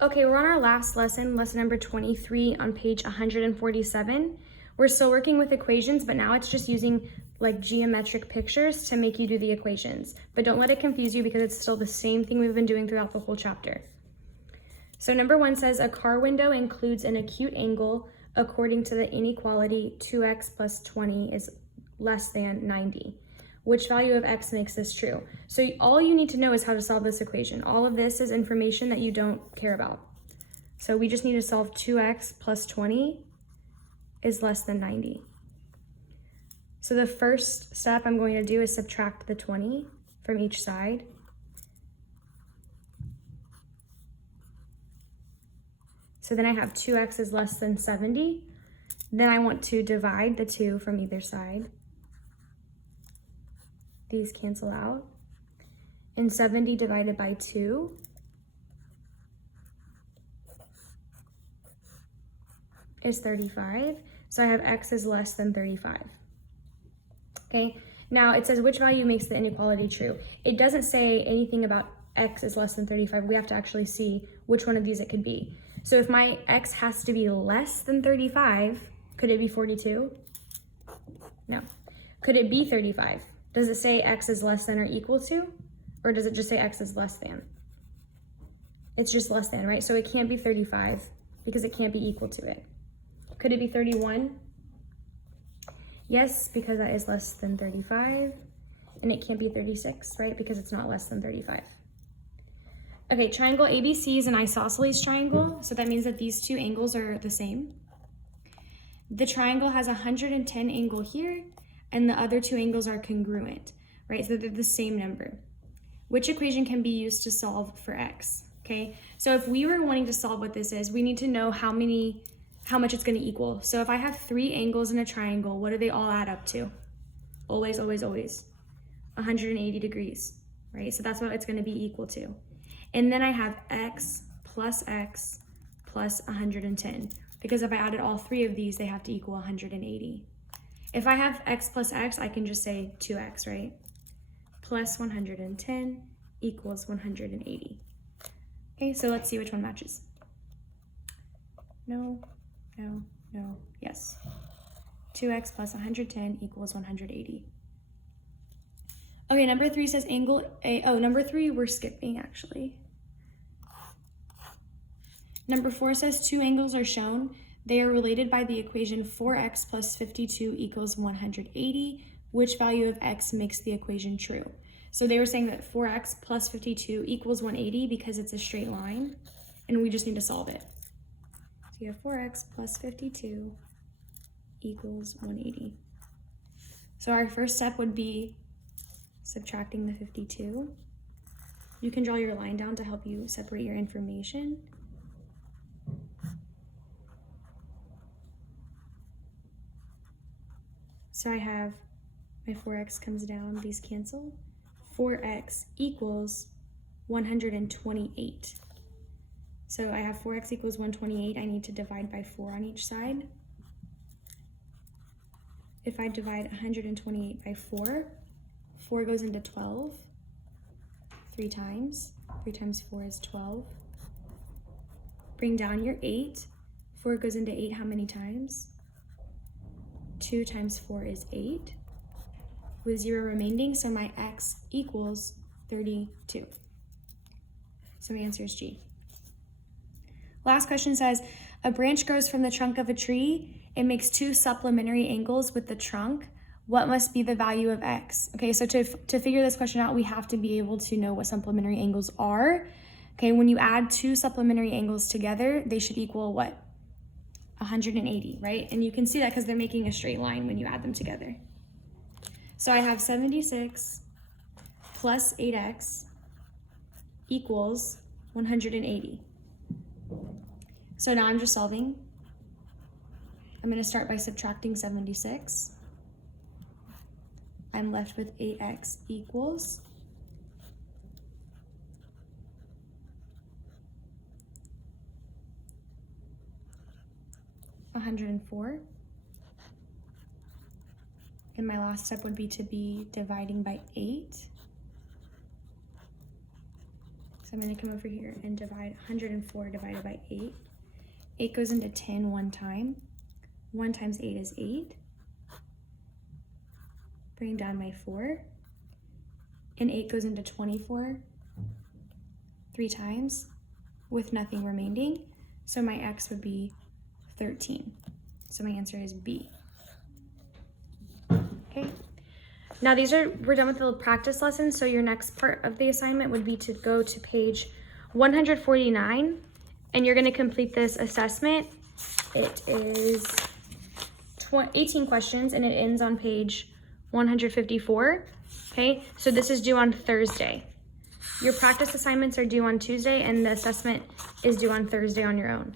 Okay, we're on our last lesson, lesson number 23 on page 147. We're still working with equations, but now it's just using like geometric pictures to make you do the equations. But don't let it confuse you because it's still the same thing we've been doing throughout the whole chapter. So number 1 says a car window includes an acute angle according to the inequality 2x plus 20 is less than 90. Which value of x makes this true? So all you need to know is how to solve this equation. All of this is information that you don't care about. So we just need to solve 2x plus 20 is less than 90. So the first step I'm going to do is subtract the 20 from each side. So then I have 2x is less than 70. Then I want to divide the 2 from either side. These cancel out. And 70 divided by 2 is 35. So I have x is less than 35. Okay, now it says which value makes the inequality true. It doesn't say anything about x is less than 35. We have to actually see which one of these it could be. So if my x has to be less than 35, could it be 42? No. Could it be 35? Does it say x is less than or equal to? Or does it just say x is less than? It's just less than, right? So it can't be 35 because it can't be equal to it. Could it be 31? Yes, because that is less than 35. And it can't be 36, right? Because it's not less than 35. Okay, triangle ABC is an isosceles triangle. So that means that these two angles are the same. The triangle has 110 angle here, and the other two angles are congruent, right? So they're the same number. Which equation can be used to solve for x? Okay, so if we were wanting to solve what this is, we need to know how much it's going to equal. So if I have 3 angles in a triangle, what do they all add up to? Always, always, always 180 degrees, right? So that's what it's going to be equal to. And then I have x plus 110, because if I added all 3 of these, they have to equal 180. If I have x plus x, I can just say 2x, right? Plus 110 equals 180. Okay, so let's see which one matches. No, no, no, yes. 2x plus 110 equals 180. Okay, number 3 says angle A. Oh, number 3 we're skipping actually. Number 4 says 2 angles are shown. They are related by the equation 4x plus 52 equals 180. Which value of x makes the equation true? So they were saying that 4x plus 52 equals 180 because it's a straight line, and we just need to solve it. So you have 4x plus 52 equals 180. So our first step would be subtracting the 52. You can draw your line down to help you separate your information. So I have my 4x comes down, these cancel. 4x equals 128. So I have 4x equals 128. I need to divide by 4 on each side. If I divide 128 by 4, 4 goes into 12 3 times. 3 times 4 is 12. Bring down your 8. 4 goes into 8 how many times? 2 times 4 is 8, with 0 remaining, so my x equals 32. So my answer is G. Last question says, a branch grows from the trunk of a tree. It makes 2 supplementary angles with the trunk. What must be the value of x? Okay, so to figure this question out, we have to be able to know what supplementary angles are. Okay, when you add 2 supplementary angles together, they should equal what? 180, right? And you can see that because they're making a straight line when you add them together. So I have 76 plus 8x equals 180. So now I'm just solving. I'm going to start by subtracting 76. I'm left with 8x equals 104. And my last step would be to be dividing by 8. So I'm going to come over here and divide 104 divided by 8. 8 goes into 10 one time. 1 times 8 is 8. Bring down my 4. And 8 goes into 24 3 times with nothing remaining. So my x would be 13. So my answer is B. Okay. Now we're done with the practice lesson. So your next part of the assignment would be to go to page 149 and you're going to complete this assessment. It is 18 questions and it ends on page 154. Okay, so this is due on Thursday. Your practice assignments are due on Tuesday and the assessment is due on Thursday on your own.